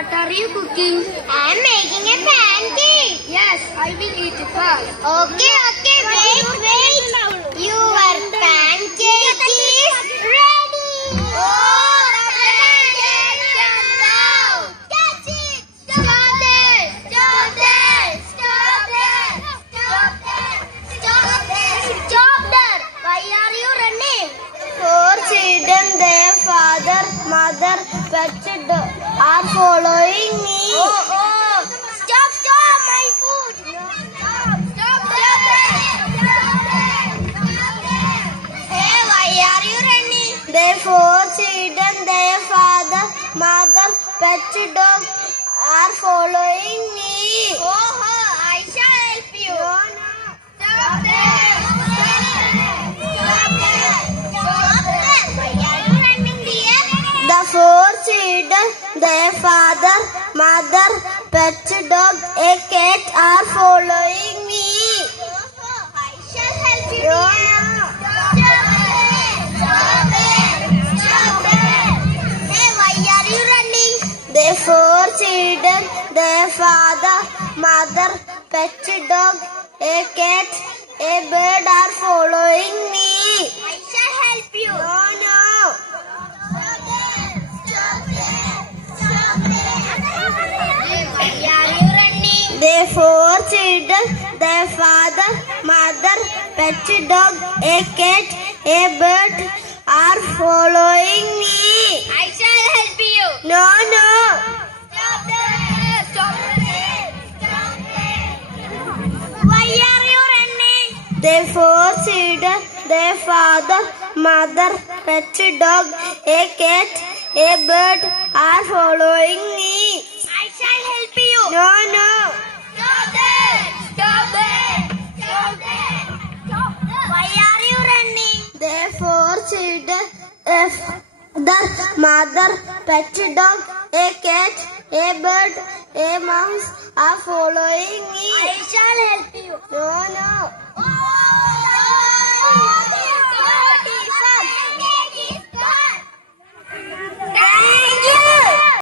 What are you cooking? I am making a pancake. Yes, I will eat it first. Okay, wait. Your pancake is ready. Oh, the pancake comes out. Catch it. Stop there. Why are you running? Four children, their father, mother, pet dog are following me. Oh. Stop, my food. Stop there. Hey, why are you running? Their four children, their father, mother, pet dog are following me. Oh, I shall help you. No. Stop there. Why are you running, dear? The four children, their father, mother, pet dog, a cat are following me. I shall help you, No. Stop there. Hey, why are you running? Their four children, their father, mother, pet dog, a cat, a bird are following me. I shall help you. No. Hey, why are you running? Their four children, their father, mother, pet dog, a cat, a bird are following me. I shall help you. No. Stop there. Why are you running? Their four children, their father, mother, pet dog, a cat, a bird are following me. I shall help you. No. Stop there. Why are you running? Their four children, a father, mother, pet dog, a cat, a bird, a mouse are following me. I shall help you. No. Oh,